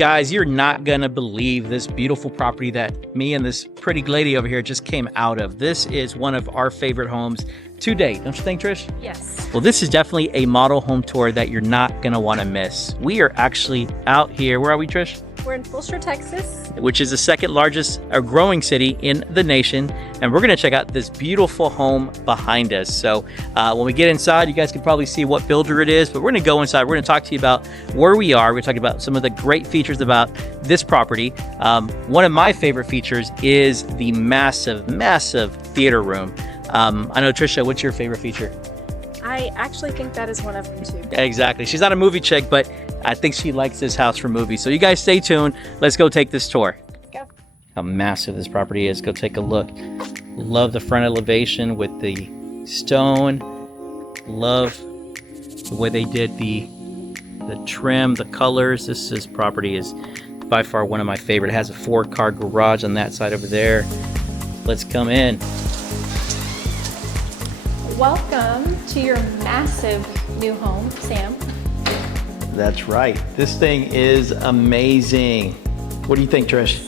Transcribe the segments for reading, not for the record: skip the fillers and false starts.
Guys, you're not gonna believe this beautiful property that me and this pretty lady over here just came out of. This is one of our favorite homes to date, don't you think, Trish? Yes. Well, this is definitely a model home tour that you're not gonna wanna miss. We are actually out here, where are we, Trish? We're in Fulshear, Texas. Which is the second largest growing city in the nation. And we're gonna check out this beautiful home behind us. So when we get inside, you guys can probably see what builder it is, but we're gonna go inside. We're gonna talk to you about where we are. We're talking about some of the great features about this property. One of my favorite features is the massive, massive theater room. I know, Tricia, what's your favorite feature? I actually think that is one of them too. Exactly. She's not a movie chick, but I think she likes this house for movies. So you guys stay tuned. Let's go take this tour. Go. How massive this property is. Go take a look. Love the front elevation with the stone. Love the way they did the trim, the colors. This property is by far one of my favorite. It has a 4-car garage on that side over there. Let's come in. Welcome to your massive new home, Sam. That's right. This thing is amazing. What do you think, Trish?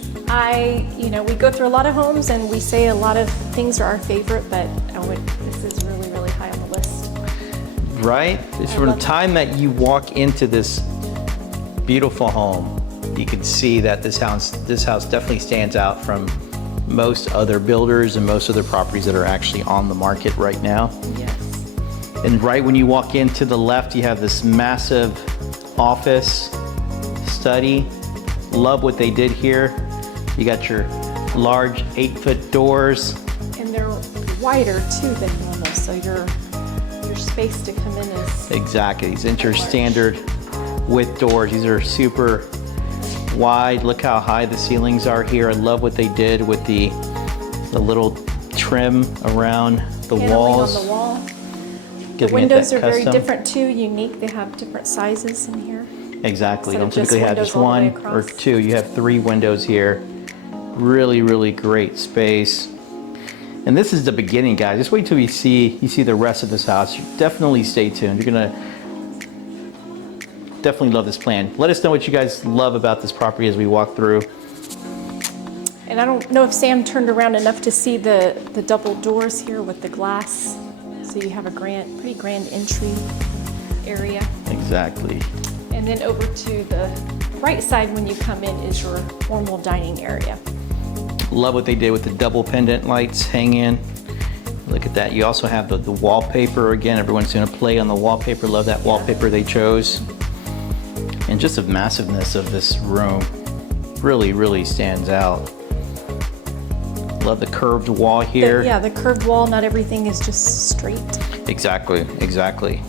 We go through a lot of homes and we say a lot of things are our favorite, but this is really, really high on the list. Right? It's from the time that you walk into this beautiful home, you can see that this house definitely stands out from most other builders and most other properties that are actually on the market right now. Yes. And right when you walk in to the left, you have this massive office study. Love what they did here. You got your large 8-foot doors. And they're wider too than normal, so your space to come in is exactly. These enter standard width doors. These are super wide. Look how high the ceilings are here. I love what they did with the little trim around the walls. On the wall. The Giving windows it are that very custom. different too, unique. They have different sizes in here. Exactly. You Instead don't of just typically have windows just all the way one or across. two. You have 3 windows here. Really, really great space. And this is the beginning, guys. Just wait till you see the rest of this house. Definitely stay tuned. You're gonna definitely love this plan. Let us know what you guys love about this property as we walk through. And I don't know if Sam turned around enough to see the double doors here with the glass. So you have a pretty grand entry area. Exactly. And then over to the right side when you come in is your formal dining area. Love what they did with the double pendant lights hanging. Look at that. You also have the wallpaper. Again, everyone's gonna play on the wallpaper. Love that wallpaper they chose. And just the massiveness of this room really, really stands out. Love the curved wall here. The curved wall, not everything is just straight. Exactly, exactly.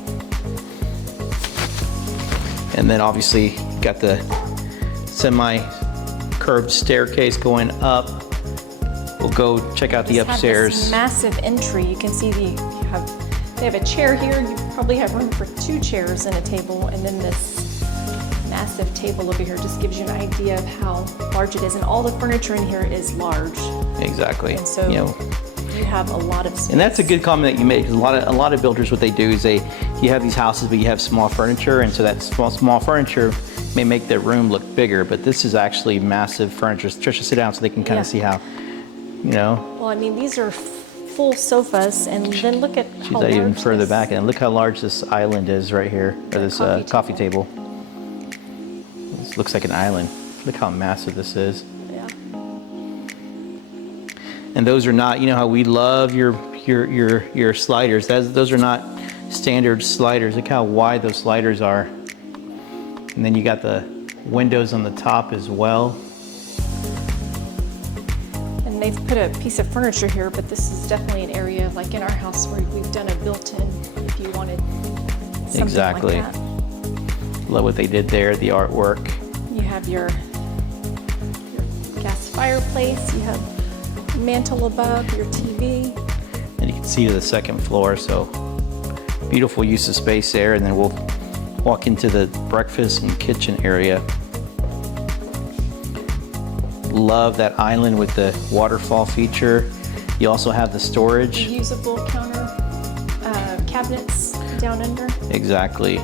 And then obviously you got the semi-curved staircase going up. We'll go check out the upstairs. This massive entry. You can see they have a chair here. You probably have room for 2 chairs and a table, and then this massive table over here just gives you an idea of how large it is. And all the furniture in here is large. Exactly. And so you have a lot of space. And that's a good comment that you made, because a lot of builders, what they do is you have these houses, but you have small furniture, and so that small furniture may make their room look bigger, but this is actually massive furniture. Tricia, sit down so they can kind of see how, Well, I mean, these are full sofas, and then look at She's not even further back, and look how large this island is right here, or this coffee table. This looks like an island. Look how massive this is. Yeah. And those are not, you know how we love your sliders. Those are not standard sliders. Look how wide those sliders are. And then you got the windows on the top as well. And they've put a piece of furniture here, but this is definitely an area like in our house where we've done a built-in if you wanted something Exactly. like that. Love what they did there, the artwork. You have your gas fireplace, you have mantle above, your TV. And you can see to the second floor, so beautiful use of space there. And then we'll walk into the breakfast and kitchen area. Love that island with the waterfall feature. You also have the storage. Usable counter cabinets down under. Exactly.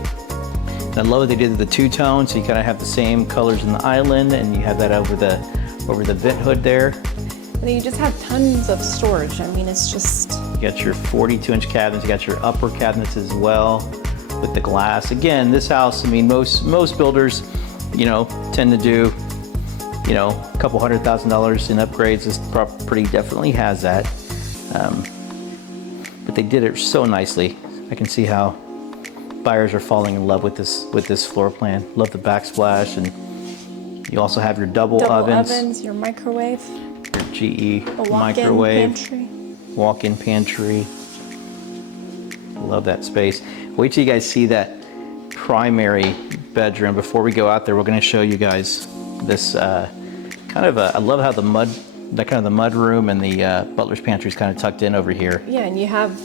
And I love what they did with the two-tone, so you kind of have the same colors in the island, and you have that over the vent hood there. And then you just have tons of storage. I mean, it's just... You got your 42-inch cabinets, you got your upper cabinets as well with the glass. Again, this house, I mean, most builders, you know, tend to do, you know, a couple $100,000 in upgrades. This property definitely has that. But they did it so nicely. I can see how buyers are falling in love with this floor plan. Love the backsplash, and you also have your double ovens, your microwave, your GE microwave, walk-in pantry. Love that space. Wait till you guys see that primary bedroom. Before we go out there, we're going to show you guys this kind of I love how the mud room and the butler's pantry is kind of tucked in over here. Yeah, and you have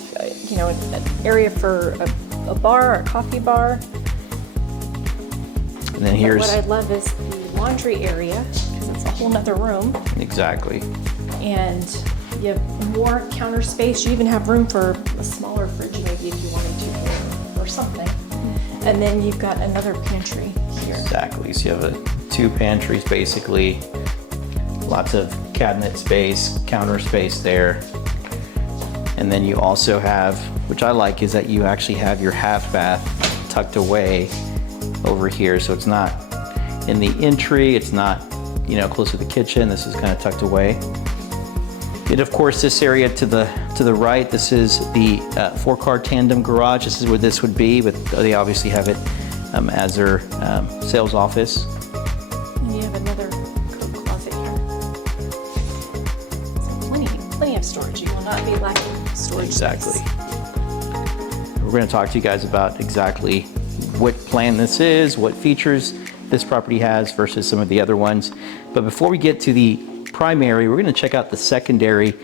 you know, an area for a bar, a coffee bar. And then here's... But what I love is the laundry area, because it's a whole nother room. Exactly. And you have more counter space. You even have room for a smaller fridge, maybe if you wanted to, or something. And then you've got another pantry here. Exactly. So you have two pantries, basically. Lots of cabinet space, counter space there. And then you also have, which I like, is that you actually have your half bath tucked away over here. So it's not in the entry, it's not, you know, close to the kitchen. This is kind of tucked away. And of course, this area to the right, this is the 4-car tandem garage. This is where this would be, but they obviously have it as their sales office. And you have another coat closet here. So plenty of storage. You will not be lacking storage Exactly. space. We're going to talk to you guys about exactly what plan this is, what features this property has versus some of the other ones. But before we get to the primary, we're going to check out the secondary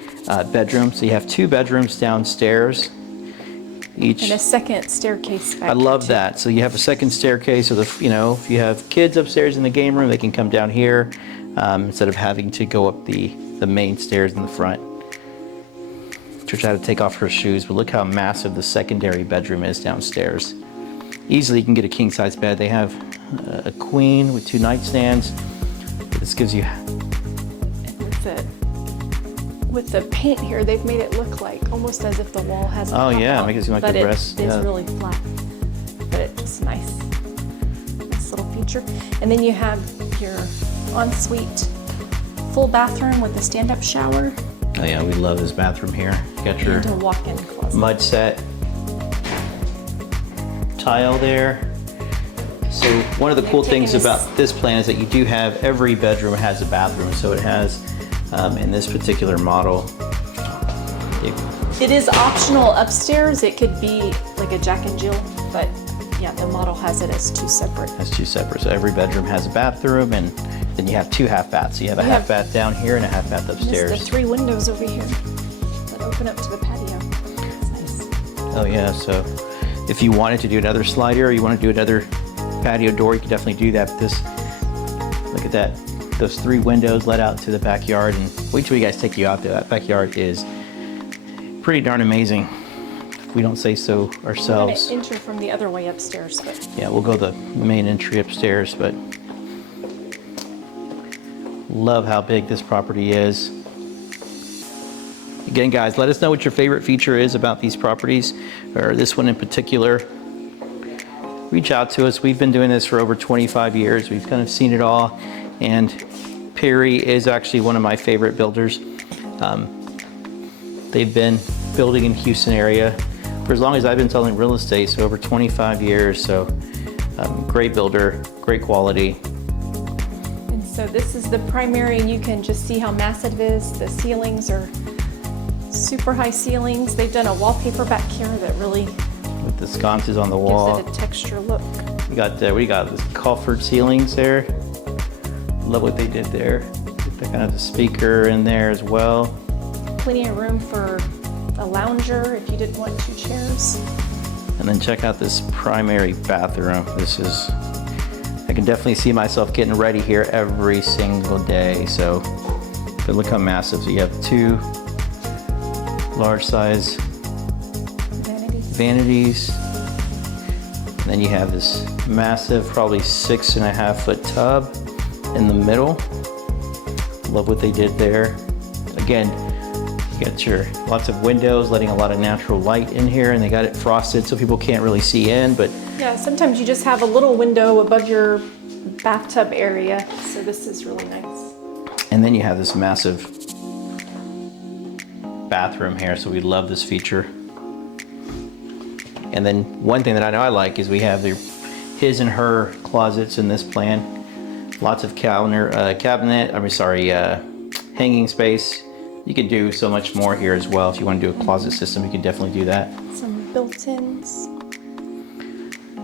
bedroom. So you have 2 bedrooms downstairs. Each. And a second staircase back I love here, that. So you have a second staircase. So you know, if you have kids upstairs in the game room, they can come down here instead of having to go up the main stairs in the front. Tricia had to take off her shoes, but look how massive the secondary bedroom is downstairs. Easily you can get a king size bed. They have a queen with 2 nightstands. This gives you... With the paint here, they've made it look like almost as if the wall has a Oh pop yeah, out, makes it seem like but the rest. It is really flat, but it's nice. Nice little feature. And then you have your ensuite full bathroom with a stand-up shower. Oh yeah, we love this bathroom here. You got your and a walk-in closet. mud set tile there. So one of the cool things about this plan is that you do have, every bedroom has a bathroom. So it has, in this particular model, it is optional upstairs. It could be like a Jack and Jill, but yeah, the model has it as 2 separate. Has 2 separate. So every bedroom has a bathroom, and then you have 2 half baths. So you have a half bath down here and a half bath upstairs. There's the 3 windows over here that open up to the patio. It's nice. Oh yeah, so if you wanted to do another slider or you want to do another patio door, you can definitely do that. But this, look at that. Those 3 windows let out to the backyard, and wait till you guys take you out there. That backyard is pretty darn amazing, if we don't say so ourselves. We're gonna enter from the other way upstairs, but yeah, we'll go the main entry upstairs, but love how big this property is. Again, guys, let us know what your favorite feature is about these properties, or this one in particular. Reach out to us. We've been doing this for over 25 years. We've kind of seen it all, and Perry is actually one of my favorite builders. They've been building in Houston area for as long as I've been selling real estate, so over 25 years. So great builder, great quality. and so this is the primary, and you can just see how massive it is. The ceilings are super high ceilings. They've done a wallpaper back here that really With the sconces on the wall. gives it a texture look. We got what do you got? This coffered ceilings there. Love what they did there. Get the kind of the speaker in there as well. Plenty of room for a lounger if you did want 2 chairs. And then check out this primary bathroom. This is, I can definitely see myself getting ready here every single day. So, but look how massive. So you have 2 large size vanities. And Then you have this massive, probably 6.5 foot tub in the middle. Love what they did there. Again, you got your lots of windows, letting a lot of natural light in here, and they got it frosted so people can't really see in, but Yeah, sometimes you just have a little window above your bathtub area, so this is really nice. and then you have this massive bathroom here, so we love this feature. And then one thing that I know I like is we have the his and her closets in this plan. Lots of hanging space. You can do so much more here as well. If you want to do a closet system, you can definitely do that. Some built-ins.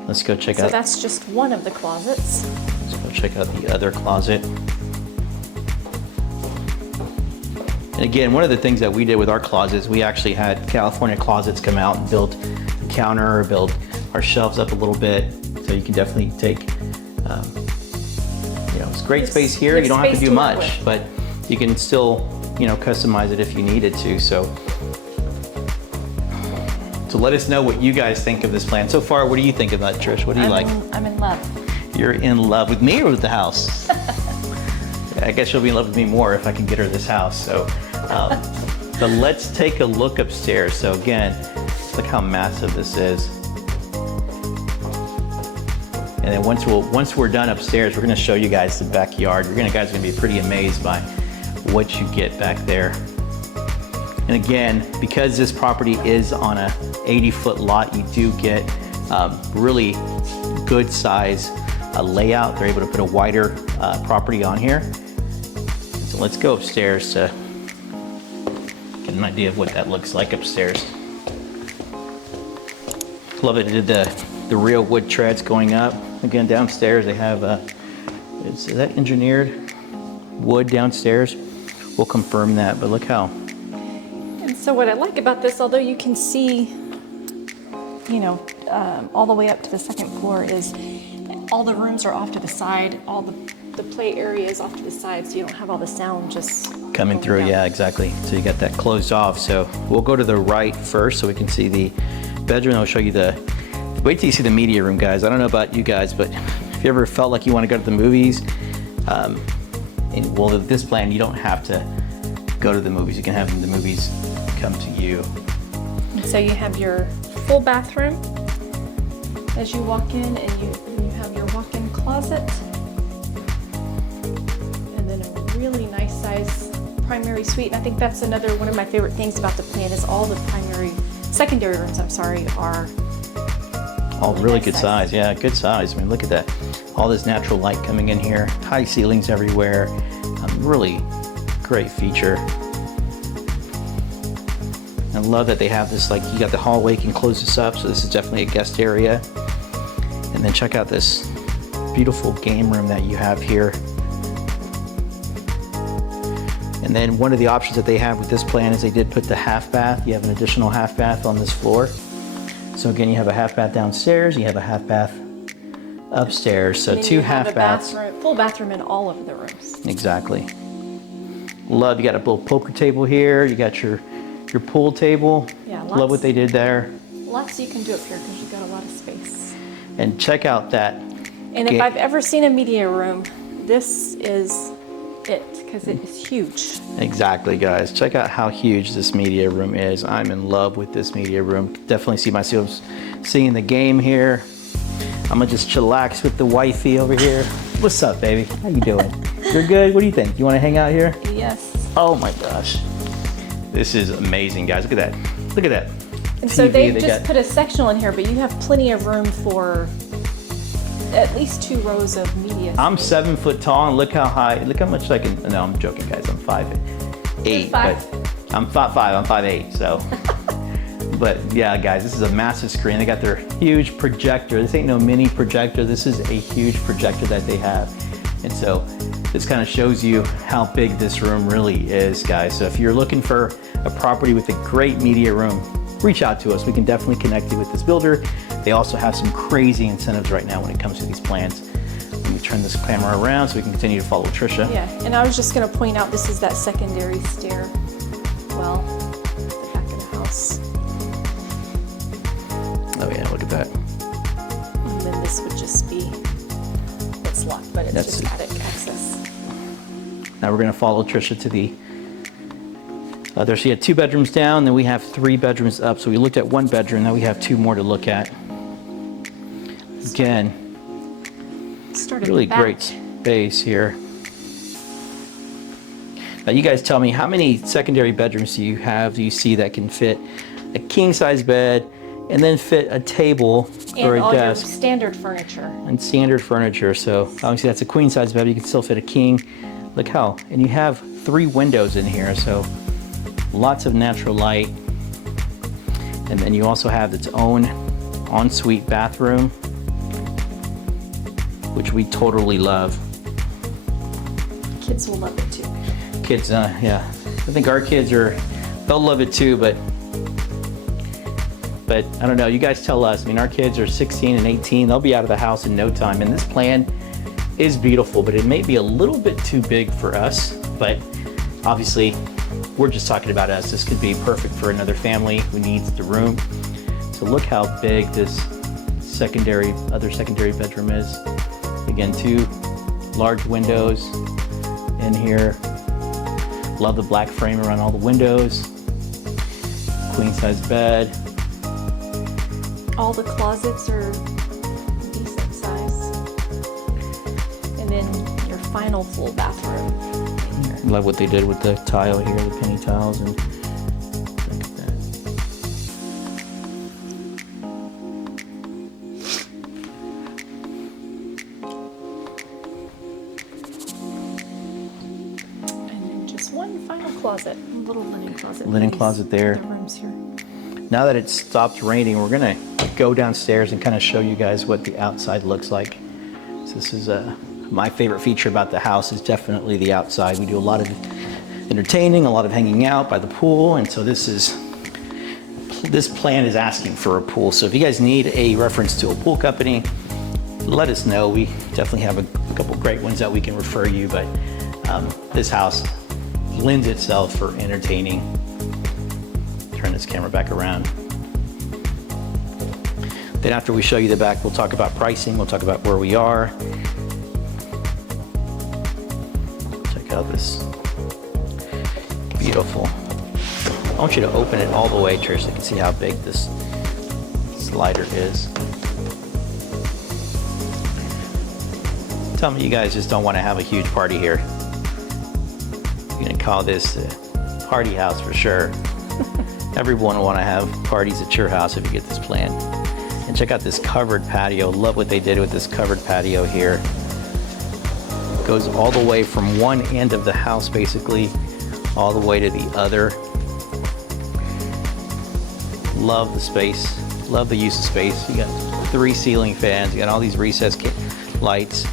Let's go check So out. that's just one of the closets. Let's go check out the other closet. And again, one of the things that we did with our closets, we actually had California Closets come out and build the counter, build our shelves up a little bit. So you can definitely take, it's great space here. You don't have to do much, but you can still, customize it if you needed to. So let us know what you guys think of this plan. So far, what do you think of that, Trish? What do you like? I'm in love. You're in love with me or with the house? I guess she'll be in love with me more if I can get her this house. So, but let's take a look upstairs. So again, look how massive this is. And then once we're done upstairs, we're gonna show you guys the backyard. Guys are gonna be pretty amazed by what you get back there. And again, because this property is on a 80-foot lot, you do get really good size layout. They're able to put a wider property on here. So let's go upstairs to get an idea of what that looks like upstairs. Love it. It did the real wood treads going up. Again, downstairs they have is that engineered wood downstairs? We'll confirm that, but look how. And so what I like about this, although you can see, all the way up to the second floor, is all the rooms are off to the side, all the play area is off to the side, so you don't have all the sound just coming through. down. Yeah, exactly. So you got that closed off. So we'll go to the right first so we can see the bedroom. I'll show you wait till you see the media room, guys. I don't know about you guys, but if you ever felt like you want to go to the movies, with this plan, you don't have to go to the movies. You can have the movies come to you. And so you have your full bathroom as you walk in, and you have your walk-in closet, and then a really nice size primary suite. And I think that's another one of my favorite things about the plan is all the secondary rooms, are all really good size. Yeah, good size. I mean, look at that. All this natural light coming in here, high ceilings everywhere. Really great feature. I love that they have this, you got the hallway, you can close this up, so this is definitely a guest area. And then check out this beautiful game room that you have here. And then one of the options that they have with this plan is they did put the half bath. You have an additional half bath on this floor. So again, you have a half bath downstairs, you have a half bath upstairs, so two half baths. Full bathroom in all of the rooms. Exactly. Love, you got a little poker table here, you got your pool table. Yeah, love what they did there. Lots you can do up here because you've got a lot of space. And check out that. And if I've ever seen a media room, this is it, because it is huge. Exactly, guys. Check out how huge this media room is. I'm in love with this media room. Definitely see myself seeing the game here. I'm gonna just chillax with the wifey over here. What's up, baby? How you doing? You're good? What do you think? You wanna hang out here? Yes. Oh my gosh. This is amazing, guys. Look at that. Look at that. And so TV they they just got. put a sectional in here, but you have plenty of room for at least 2 rows of media. I'm 7 foot tall, and look how high, look how much I can, no, I'm joking, guys. I'm 5'8", but I'm 5'5", I'm 5'8", so. But yeah, guys, this is a massive screen. They got their huge projector. This ain't no mini projector. This is a huge projector that they have. And so this kind of shows you how big this room really is, guys. So if you're looking for a property with a great media room, reach out to us. We can definitely connect you with this builder. They also have some crazy incentives right now when it comes to these plans. Let me turn this camera around so we can continue to follow Tricia. Yeah, and I was just going to point out this is that secondary stair. Well, the back of the house. Oh yeah, look at that. then this would just be what's left, but it's That's just it. attic access. Now we're going to follow Tricia to the other. She had 2 bedrooms down, then we have 3 bedrooms up. So we looked at 1 bedroom, now we have 2 more to look at. Again, Start at really the back. great space here. Now you guys tell me, how many secondary bedrooms do you see that can fit a king size bed and then fit a table or And a all desk your standard furniture. and standard furniture? So obviously that's a queen size bed, but you can still fit a king. Look how, and you have 3 windows in here, so lots of natural light. And then you also have its own ensuite bathroom, which we totally love. Kids will love it too. Kids, yeah. I think our kids they'll love it too, but I don't know, you guys tell us. I mean, our kids are 16 and 18. They'll be out of the house in no time. And this plan is beautiful, but it may be a little bit too big for us. But obviously, we're just talking about us. This could be perfect for another family who needs the room. So look how big this other secondary bedroom is. Again, 2 large windows in here. Love the black frame around all the windows. Queen size bed. All the closets are decent size. And then your final full bathroom. Love what they did with the tile here, the penny tiles, and look at that. And then just one final closet, a little linen closet. Linen for these closet there. other rooms here. Now that it's stopped raining, we're gonna go downstairs and kind of show you guys what the outside looks like. So this is my favorite feature about the house is definitely the outside. We do a lot of entertaining, a lot of hanging out by the pool, and so this plan is asking for a pool. So if you guys need a reference to a pool company, let us know. We definitely have a couple great ones that we can refer you, but this house lends itself for entertaining. Turn this camera back around. Then after we show you the back, we'll talk about pricing, we'll talk about where we are. Check out this beautiful. I want you to open it all the way, Trish, so you can see how big this slider is. Tell me you guys just don't want to have a huge party here. You're gonna call this a party house for sure. Everyone will want to have parties at your house if you get this plan. And check out this covered patio. Love what they did with this covered patio here. It goes all the way from one end of the house, basically, all the way to the other. Love the space. Love the use of space. You got 3 ceiling fans. You got all these recessed lights.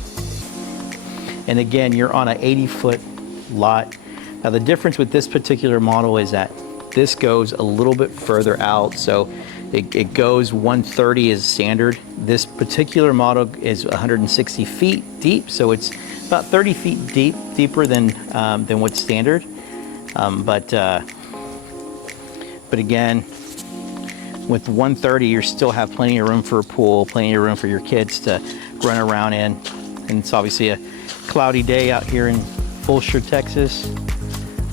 And again, you're on an 80-foot lot. Now the difference with this particular model is that this goes a little bit further out, so it goes 130 is standard. This particular model is 160 feet deep, so it's about 30 feet deeper than what's standard. But again, with 130, you still have plenty of room for a pool, plenty of room for your kids to run around in. And it's obviously a cloudy day out here in Fulshear, Texas,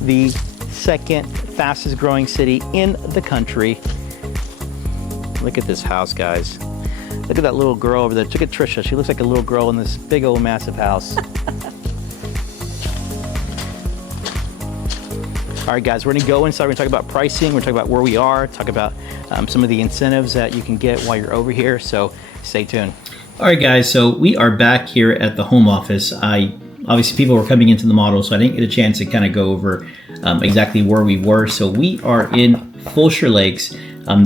the second fastest growing city in the country. Look at this house, guys. Look at that little girl over there. Look at Tricia. She looks like a little girl in this big old massive house. All right, guys, we're gonna go inside. We're gonna talk about pricing. We're gonna talk about where we are, talk about some of the incentives that you can get while you're over here. So stay tuned. All right, guys, so we are back here at the home office. Obviously people were coming into the model, so I didn't get a chance to kind of go over exactly where we were. So we are in Fulshear Lakes.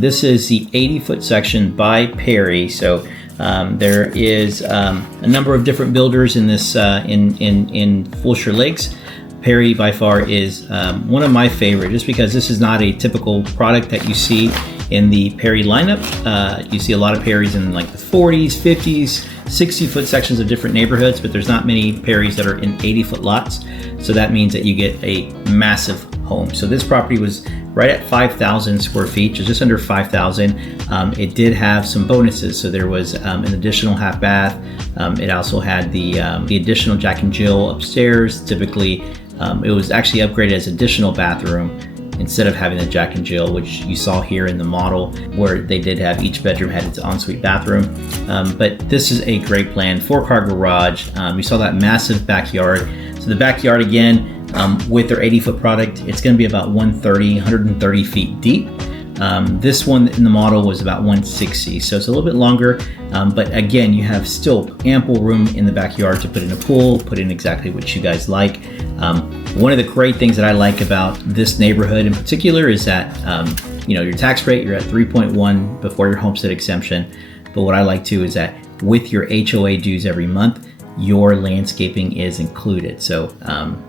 This is the 80-foot section by Perry. So there is a number of different builders in this in Fulshear Lakes. Perry by far is one of my favorite, just because this is not a typical product that you see in the Perry lineup. You see a lot of Perrys in like the 40s, 50s, 60-foot sections of different neighborhoods, but there's not many Perrys that are in 80-foot lots. So that means that you get a massive home. So this property was right at 5,000 square feet, just under 5,000. It did have some bonuses. So there was an additional half bath. It also had the additional Jack and Jill upstairs. Typically, it was actually upgraded as additional bathroom instead of having the Jack and Jill, which you saw here in the model, where they did have each bedroom had its ensuite bathroom. But this is a great plan, 4-car garage. You saw that massive backyard. So the backyard, again, with their 80-foot product, it's going to be about 130 feet deep. This one in the model was about 160, so it's a little bit longer, but again, you have still ample room in the backyard to put in a pool, put in exactly what you guys like. One of the great things that I like about this neighborhood in particular is that your tax rate, you're at 3.1 before your homestead exemption, but what I like too is that with your HOA dues every month, your landscaping is included. So,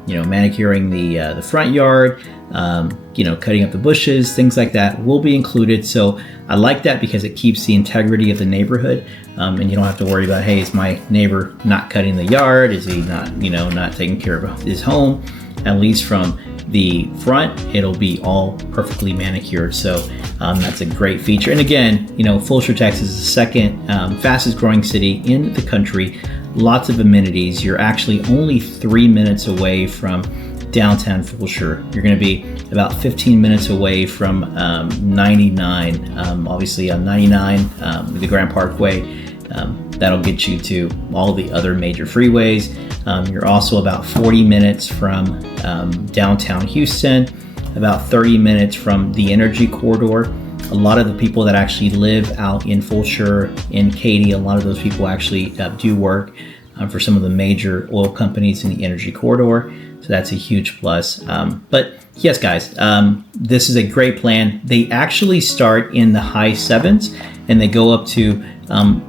manicuring the front yard, cutting up the bushes, things like that will be included. So I like that because it keeps the integrity of the neighborhood, and you don't have to worry about, hey, is my neighbor not cutting the yard? Is he not taking care of his home? At least from the front, it'll be all perfectly manicured. So that's a great feature. And again, Fulshear, Texas is the second fastest growing city in the country. Lots of amenities. You're actually only 3 minutes away from downtown Fulshear. You're going to be about 15 minutes away from 99. Obviously on 99, the Grand Parkway, that'll get you to all the other major freeways. You're also about 40 minutes from downtown Houston, about 30 minutes from the energy corridor. A lot of the people that actually live out in Fulshear, in Katy, a lot of those people actually do work for some of the major oil companies in the energy corridor. So that's a huge plus. But yes, guys, this is a great plan. They actually start in the high 7s and they go up to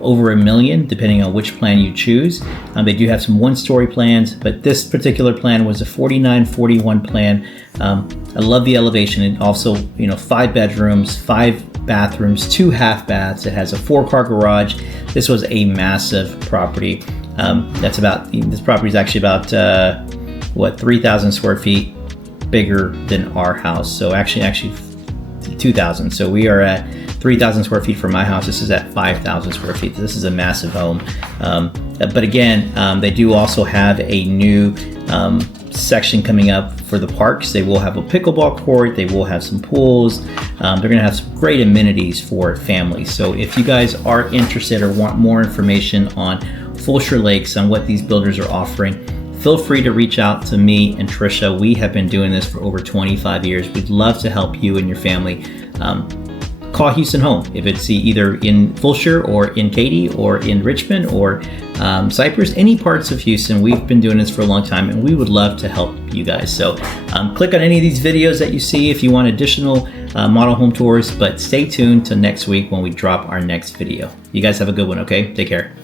over $1 million, depending on which plan you choose. They do have some 1-story plans, but this particular plan was a 4941 plan. I love the elevation. And also, 5 bedrooms, 5 bathrooms, 2 half baths. It has a 4-car garage. This was a massive property. This property is actually about 3,000 square feet bigger than our house. So actually 2,000. So we are at 3,000 square feet for my house. This is at 5,000 square feet. This is a massive home. But again, they do also have a new section coming up for the parks. They will have a pickleball court. They will have some pools. They're going to have some great amenities for families. So if you guys are interested or want more information on Fulshear Lakes, on what these builders are offering, feel free to reach out to me and Tricia. We have been doing this for over 25 years. We'd love to help you and your family call Houston home. If it's either in Fulshear or in Katy or in Richmond or Cypress, any parts of Houston, we've been doing this for a long time and we would love to help you guys. So click on any of these videos that you see if you want additional model home tours, but stay tuned to next week when we drop our next video. You guys have a good one, okay? Take care.